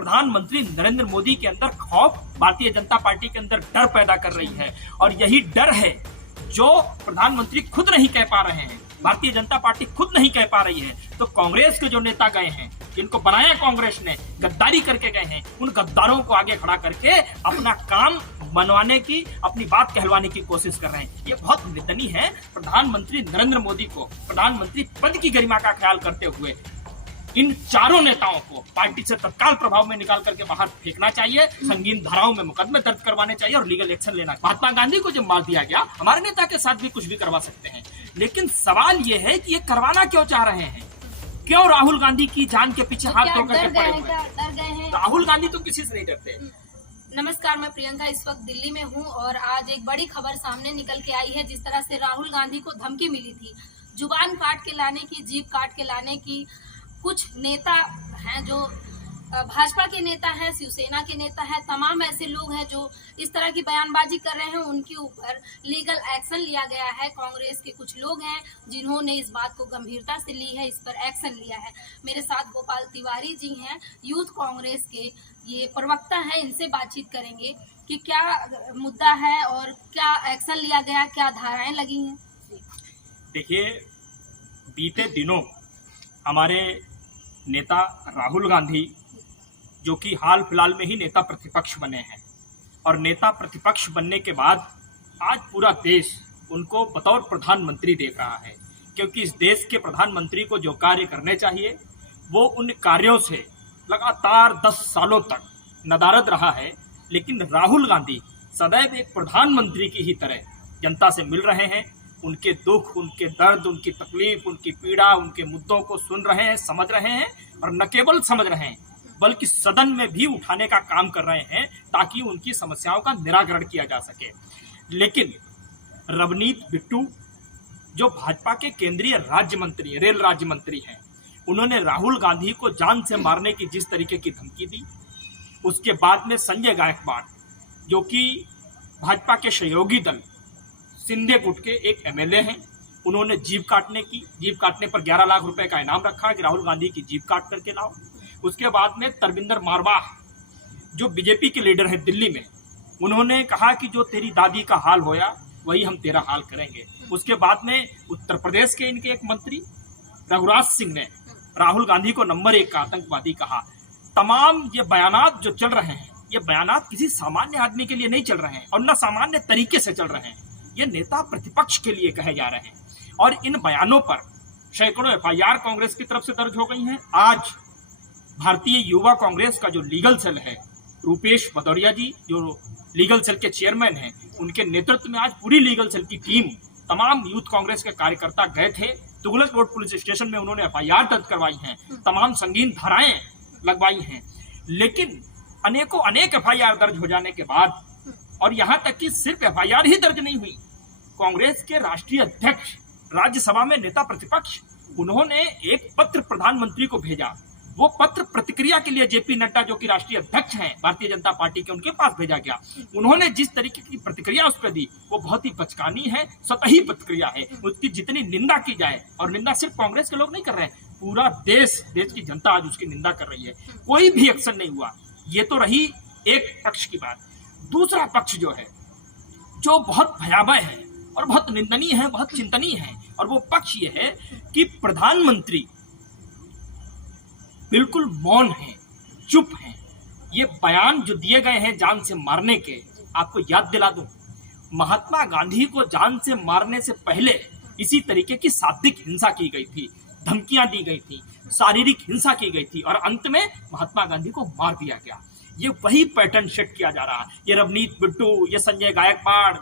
प्रधानमंत्री नरेंद्र मोदी के अंदर खौफ, भारतीय जनता पार्टी के अंदर डर पैदा कर रही है। और यही डर है जो प्रधानमंत्री खुद नहीं कह पा रहे हैं, भारतीय जनता पार्टी खुद नहीं कह पा रही है, तो कांग्रेस के जो नेता गए हैं, जिनको बनाया कांग्रेस ने, गद्दारी करके गए हैं, उन गद्दारों को आगे खड़ा करके अपना काम बनवाने की, अपनी बात कहलवाने की कोशिश कर रहे हैं। ये बहुत निंदनीय है। प्रधानमंत्री नरेंद्र मोदी को प्रधानमंत्री पद की गरिमा का ख्याल करते हुए इन चारों नेताओं को पार्टी से तत्काल प्रभाव में निकाल करके बाहर फेंकना चाहिए, संगीन धाराओं में मुकदमे दर्ज करवाने चाहिए और लीगल एक्शन लेना। महात्मा गांधी को जब मार दिया गया, हमारे नेता के साथ भी कुछ भी करवा सकते हैं, लेकिन सवाल ये है कि ये करवाना क्यों चाह रहे हैं? क्यों राहुल गांधी की जान के पीछे हाथ धो करके पड़े हुए हैं? राहुल गांधी तो किसी से नहीं डरते। नमस्कार, मैं प्रियंका इस वक्त दिल्ली में हूं और आज एक बड़ी खबर सामने निकल के आई है। जिस तरह से राहुल गांधी को धमकी मिली थी जुबान काट के लाने की, जीभ काट के लाने की, कुछ नेता हैं जो भाजपा के नेता हैं, शिवसेना के नेता हैं, तमाम ऐसे लोग हैं जो इस तरह की बयानबाजी कर रहे हैं, उनके ऊपर लीगल एक्शन लिया गया है। कांग्रेस के कुछ लोग हैं जिन्होंने इस बात को गंभीरता से ली है, इस पर एक्शन लिया है। मेरे साथ गोपाल तिवारी जी हैं, यूथ कांग्रेस के ये प्रवक्ता हैं, इनसे बातचीत करेंगे कि क्या मुद्दा है और क्या एक्शन लिया गया, क्या धाराएं लगी हैं। देखिए, बीते दिनों हमारे नेता राहुल गांधी, जो कि हाल फिलहाल में ही नेता प्रतिपक्ष बने हैं, और नेता प्रतिपक्ष बनने के बाद आज पूरा देश उनको बतौर प्रधानमंत्री देख रहा है, क्योंकि इस देश के प्रधानमंत्री को जो कार्य करने चाहिए वो उन कार्यों से लगातार 10 सालों तक नदारद रहा है। लेकिन राहुल गांधी सदैव एक प्रधानमंत्री की ही तरह जनता से मिल रहे हैं, उनके दुख, उनके दर्द, उनकी तकलीफ, उनकी पीड़ा, उनके मुद्दों को सुन रहे हैं, समझ रहे हैं, और न केवल समझ रहे हैं बल्कि सदन में भी उठाने का काम कर रहे हैं ताकि उनकी समस्याओं का निराकरण किया जा सके। लेकिन रवनीत बिट्टू, जो भाजपा के केंद्रीय राज्य मंत्री, रेल राज्य मंत्री हैं, उन्होंने राहुल गांधी को जान से मारने की जिस तरीके की धमकी दी, उसके बाद में संजय गायकवाड़, जो कि भाजपा के सहयोगी दल सिंधे गुट के एक एमएलए हैं, उन्होंने जीभ काटने पर 11 लाख रुपए का इनाम रखा कि राहुल गांधी की जीभ काट करके लाओ। उसके बाद में तरविंदर मारवाह, जो बीजेपी के लीडर हैं दिल्ली में, उन्होंने कहा कि जो तेरी दादी का हाल होया वही हम तेरा हाल करेंगे। उसके बाद में उत्तर प्रदेश के इनके एक मंत्री रघुराज सिंह ने राहुल गांधी को नंबर 1 का आतंकवादी कहा। तमाम ये बयानात जो चल रहे हैं, ये बयानात किसी सामान्य आदमी के लिए नहीं चल रहे हैं और न सामान्य तरीके से चल रहे हैं, ये नेता प्रतिपक्ष के लिए कहे जा रहे हैं। और इन बयानों पर सैकड़ों एफआईआर कांग्रेस की तरफ से दर्ज हो गई हैं। आज भारतीय युवा कांग्रेस का जो लीगल सेल है, रूपेश भदौरिया जी जो लीगल सेल के चेयरमैन हैं, उनके नेतृत्व में आज पूरी लीगल सेल की टीम, तमाम यूथ कांग्रेस के कार्यकर्ता गए थे। तुगलक रोड पुलिस स्टेशन में उन्होंने एफआईआर दर्ज करवाई हैं, तमाम संगीन धाराएं लगवाई हैं। लेकिन अनेक एफआईआर दर्ज हो जाने के बाद, और यहां तक कि सिर्फ एफआईआर ही दर्ज नहीं हुई, कांग्रेस के राष्ट्रीय अध्यक्ष, राज्यसभा में नेता प्रतिपक्ष, उन्होंने एक पत्र प्रधानमंत्री को भेजा। वो पत्र प्रतिक्रिया के लिए जेपी नड्डा, जो कि राष्ट्रीय अध्यक्ष हैं भारतीय जनता पार्टी के, उनके पास भेजा गया। उन्होंने जिस तरीके की प्रतिक्रिया उस पर दी वो बहुत ही बचकानी है, सतही प्रतिक्रिया है। उसकी जितनी निंदा की जाए, और निंदा सिर्फ कांग्रेस के लोग नहीं कर रहे हैं, पूरा देश की जनता आज उसकी निंदा कर रही है, कोई भी एक्शन नहीं हुआ। ये तो रही एक पक्ष की बात। दूसरा पक्ष जो है, जो बहुत भयावह है और बहुत निंदनीय है, बहुत चिंतनीय है, और वो पक्ष ये है कि प्रधानमंत्री बिल्कुल मौन है, चुप है। ये बयान जो दिए गए हैं जान से मारने के, आपको याद दिला दूं, महात्मा गांधी को जान से मारने से पहले इसी तरीके की शाब्दिक हिंसा की गई थी, धमकियां दी गई थी, शारीरिक हिंसा की गई थी, और अंत में महात्मा गांधी को मार दिया गया। ये वही पैटर्न सेट किया जा रहा है। ये रवनीत बिट्टू, ये संजय गायकवाड़,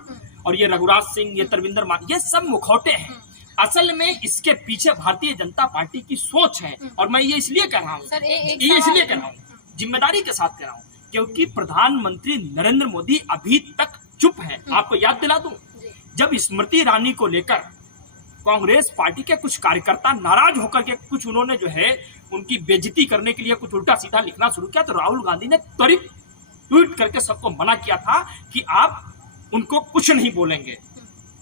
और ये रघुराज सिंह, ये तरविंदर ये सब मुखौटे हैं। असल में इसके पीछे भारतीय जनता पार्टी की सोच है, और मैं ये इसलिए कह रहा हूँ, जिम्मेदारी के साथ कह रहा हूँ, क्योंकि प्रधानमंत्री नरेंद्र मोदी अभी तक चुप है। आपको याद दिला दूं, जब स्मृति ईरानी को लेकर कांग्रेस पार्टी के कुछ कार्यकर्ता नाराज होकर के कुछ उन्होंने जो है उनकी बेइज्जती करने के लिए कुछ उल्टा सीधा लिखना शुरू किया, तो राहुल गांधी ने त्वरित ट्वीट करके सबको मना किया था कि आप उनको कुछ नहीं बोलेंगे,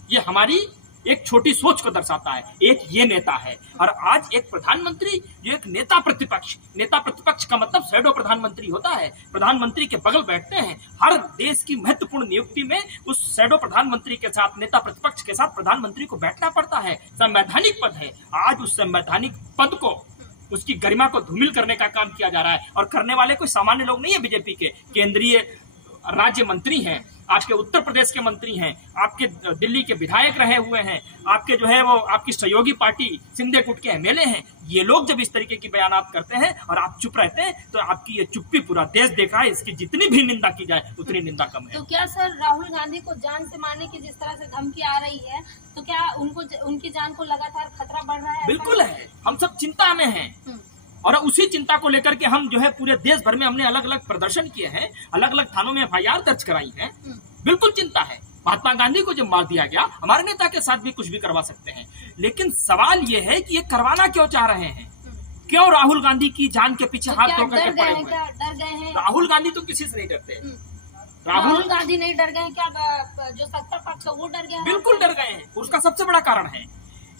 ये हमारी एक छोटी सोच को दर्शाता है। एक ये नेता है, और आज एक प्रधानमंत्री जो एक नेता प्रतिपक्ष का मतलब शैडो प्रधानमंत्री होता है। प्रधानमंत्री के बगल बैठते हैं। हर देश की महत्वपूर्ण नियुक्ति में उस शैडो प्रधानमंत्री के साथ, नेता प्रतिपक्ष के साथ प्रधानमंत्री को बैठना पड़ता है। संवैधानिक पद है। आज उस संवैधानिक पद को, उसकी गरिमा को धूमिल करने का काम किया जा रहा है, और करने वाले कोई सामान्य लोग नहीं है। बीजेपी के केंद्रीय राज्य मंत्री हैं, आपके उत्तर प्रदेश के मंत्री हैं, आपके दिल्ली के विधायक रहे हुए हैं, आपके जो है वो आपकी सहयोगी पार्टी सिंधे गुट के एमएलए हैं। ये लोग जब इस तरीके की बयानात करते हैं और आप चुप रहते हैं, तो आपकी ये चुप्पी पूरा देश देख रहा है। इसकी जितनी भी निंदा की जाए उतनी निंदा कम है। तो क्या सर राहुल गांधी को जान से मारने की जिस तरह से धमकी आ रही है, तो क्या उनकी जान को लगातार खतरा बढ़ रहा है? बिल्कुल है, हम सब चिंता में हैं, और उसी चिंता को लेकर के हम जो है पूरे देश भर में हमने अलग अलग प्रदर्शन किए हैं, अलग अलग थानों में एफआईआर दर्ज कराई है। बिल्कुल चिंता है। महात्मा गांधी को जब मार दिया गया, हमारे नेता के साथ भी कुछ भी करवा सकते हैं, लेकिन सवाल ये है कि ये करवाना क्यों चाह रहे हैं? क्यों राहुल गांधी की जान के पीछे हाथ धोकर के पड़े हुए हैं? डर गए हैं? राहुल गांधी तो किसी से नहीं डरते। राहुल गांधी नहीं डर गए हैं क्या? जो सत्ता पक्ष है वो डर गए? बिल्कुल डर गए हैं। उसका सबसे बड़ा कारण है,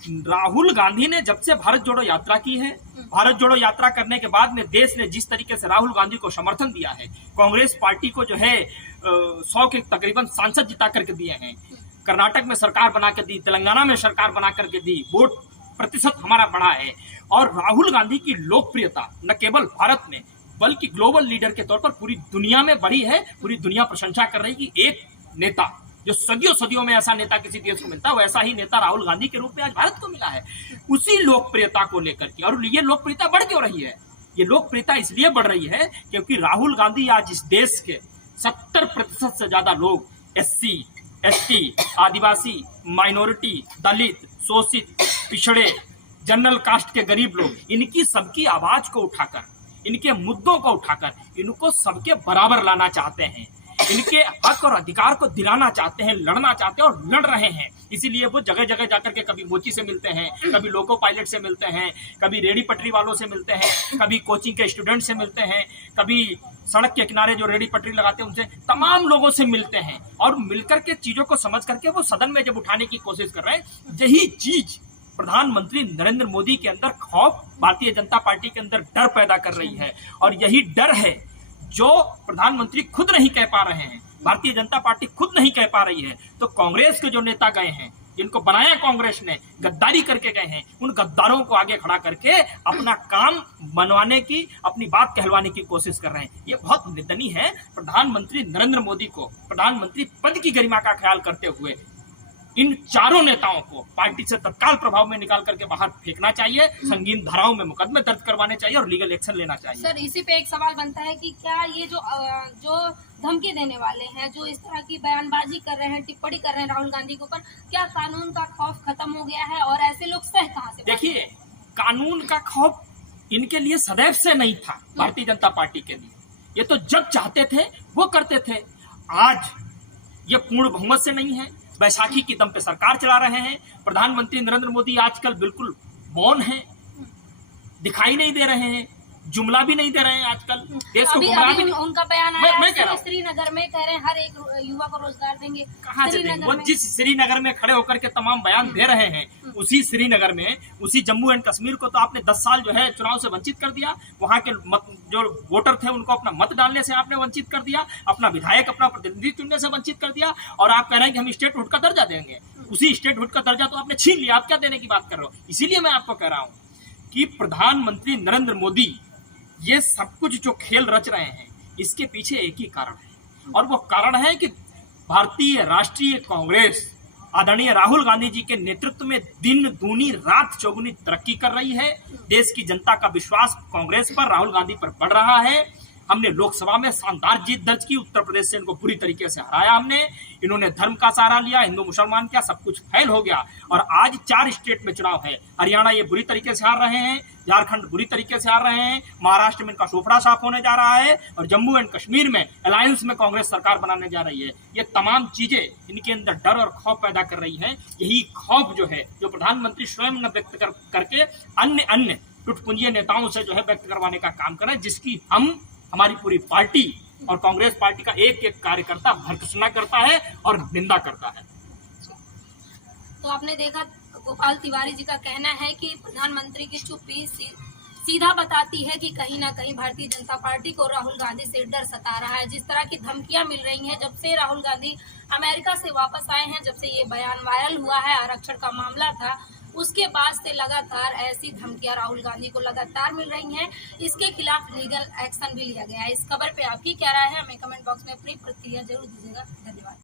राहुल गांधी ने जब से भारत जोड़ो यात्रा की है, भारत जोड़ो यात्रा करने के बाद में देश ने जिस तरीके से राहुल गांधी को समर्थन दिया है, कांग्रेस पार्टी को जो है 100 के तकरीबन सांसद जिता करके दिए हैं, कर्नाटक में सरकार बना कर दी, तेलंगाना में सरकार बना करके दी, वोट प्रतिशत हमारा बढ़ा है, और राहुल गांधी की लोकप्रियता न केवल भारत में बल्कि ग्लोबल लीडर के तौर पर पूरी दुनिया में बढ़ी है। पूरी दुनिया प्रशंसा कर रही है कि एक नेता जो सदियों में ऐसा नेता किसी देश को मिलता है, वैसा ही नेता राहुल गांधी के रूप में आज भारत को मिला है। उसी लोकप्रियता को लेकर के, और ये लोकप्रियता बढ़ क्यों रही है? ये लोकप्रियता इसलिए बढ़ रही है क्योंकि राहुल गांधी आज इस देश के 70% से ज्यादा लोग, SC, ST, आदिवासी, माइनॉरिटी, दलित, शोषित, पिछड़े, जनरल कास्ट के गरीब लोग, इनकी सबकी आवाज को उठाकर, इनके मुद्दों को उठाकर इनको सबके बराबर लाना चाहते हैं, इनके हक और अधिकार को दिलाना चाहते हैं, लड़ना चाहते हैं और लड़ रहे हैं। इसीलिए वो जगह जगह जाकर के कभी मोची से मिलते हैं, कभी लोको पायलट से मिलते हैं, कभी रेडी पटरी वालों से मिलते हैं, कभी कोचिंग के स्टूडेंट से मिलते हैं, कभी सड़क के किनारे जो रेडी पटरी लगाते हैं उनसे, तमाम लोगों से मिलते हैं, और मिलकर के चीजों को समझ करके वो सदन में जब उठाने की कोशिश कर रहे हैं, यही चीज प्रधानमंत्री नरेंद्र मोदी के अंदर खौफ, भारतीय जनता पार्टी के अंदर डर पैदा कर रही है। और यही डर है जो प्रधानमंत्री खुद नहीं कह पा रहे हैं, भारतीय जनता पार्टी खुद नहीं कह पा रही है, तो कांग्रेस के जो नेता गए हैं, जिनको बनाया कांग्रेस ने, गद्दारी करके गए हैं, उन गद्दारों को आगे खड़ा करके अपना काम बनवाने की, अपनी बात कहलवाने की कोशिश कर रहे हैं। ये बहुत निंदनीय है। प्रधानमंत्री नरेंद्र मोदी को प्रधानमंत्री पद की गरिमा का ख्याल करते हुए इन चारों नेताओं को पार्टी से तत्काल प्रभाव में निकाल करके बाहर फेंकना चाहिए, संगीन धाराओं में मुकदमे दर्ज करवाने चाहिए और लीगल एक्शन लेना चाहिए। सर, इसी पे एक सवाल बनता है कि क्या ये जो धमकी देने वाले हैं, जो इस तरह की बयानबाजी कर रहे हैं, टिप्पणी कर रहे हैं राहुल गांधी के ऊपर, क्या कानून का खौफ खत्म हो गया है और ऐसे लोग सह कहां से? देखिए, कानून का खौफ इनके लिए सदैव से नहीं था, भारतीय जनता पार्टी के लिए। ये तो जब चाहते थे वो करते थे। आज ये पूर्ण बहुमत से नहीं है, बैसाखी की दम पे सरकार चला रहे हैं। प्रधानमंत्री नरेंद्र मोदी आजकल बिल्कुल मौन हैं, दिखाई नहीं दे रहे हैं, जुमला भी नहीं दे रहे हैं आजकल, देश को गुमराह भी नहीं। उनका बयान आया मैं कह रहा हूं, श्रीनगर में कह रहे हैं हर एक युवा को रोजगार देंगे। कहाँ से देंगे? वो जिस श्रीनगर में खड़े होकर के तमाम बयान दे रहे हैं, उसी श्रीनगर में, उसी जम्मू एंड कश्मीर को तो आपने 10 साल जो है चुनाव से वंचित कर दिया। वहां के जो वोटर थे उनको अपना मत डालने से आपने वंचित कर दिया, अपना विधायक, अपना प्रतिनिधि चुनने से वंचित कर दिया, और आप कह रहे हैं कि हम स्टेटहुड का दर्जा देंगे। उसी स्टेटहुड का दर्जा तो आपने छीन लिया, आप क्या देने की बात कर रहे हो? इसीलिए मैं आपको कह रहा हूं कि प्रधानमंत्री नरेंद्र मोदी ये सब कुछ जो खेल रच रहे हैं, इसके पीछे एक ही कारण है, और वो कारण है कि भारतीय राष्ट्रीय कांग्रेस आदरणीय राहुल गांधी जी के नेतृत्व में दिन दूनी रात चौगुनी तरक्की कर रही है। देश की जनता का विश्वास कांग्रेस पर, राहुल गांधी पर बढ़ रहा है। हमने लोकसभा में शानदार जीत दर्ज की, उत्तर प्रदेश से इनको बुरी तरीके से हराया हमने। इन्होंने धर्म का सहारा लिया, हिंदू मुसलमान का, सब कुछ फेल हो गया। और आज 4 स्टेट में चुनाव है। हरियाणा ये बुरी तरीके से हार रहे हैं, झारखंड बुरी तरीके से हार रहे हैं, महाराष्ट्र में इनका सोफड़ा साफ होने जा रहा है, और जम्मू एंड कश्मीर में अलायंस में कांग्रेस सरकार बनाने जा रही है। ये तमाम चीजें इनके अंदर डर और खौफ पैदा कर रही हैं। यही खौफ जो है, जो प्रधानमंत्री स्वयं न व्यक्त करके अन्य टुटपुंजिया नेताओं से जो है व्यक्त करवाने का काम कर रहे हैं, जिसकी हमारी पूरी पार्टी और कांग्रेस पार्टी का एक एक कार्यकर्ता भर्त्सना करता है और निंदा करता है। तो आपने देखा गोपाल तिवारी जी का कहना है कि प्रधानमंत्री की चुप्पी सीधा बताती है कि कहीं ना कहीं भारतीय जनता पार्टी को राहुल गांधी से डर सता रहा है। जिस तरह की धमकियां मिल रही हैं, जब से राहुल गांधी अमेरिका से वापस आए हैं, जब से ये बयान वायरल हुआ है, आरक्षण का मामला था, उसके बाद से लगातार ऐसी धमकियां राहुल गांधी को लगातार मिल रही हैं। इसके खिलाफ लीगल एक्शन भी लिया गया है। इस खबर पे आपकी क्या राय है, हमें कमेंट बॉक्स में अपनी प्रतिक्रिया जरूर दीजिएगा। धन्यवाद।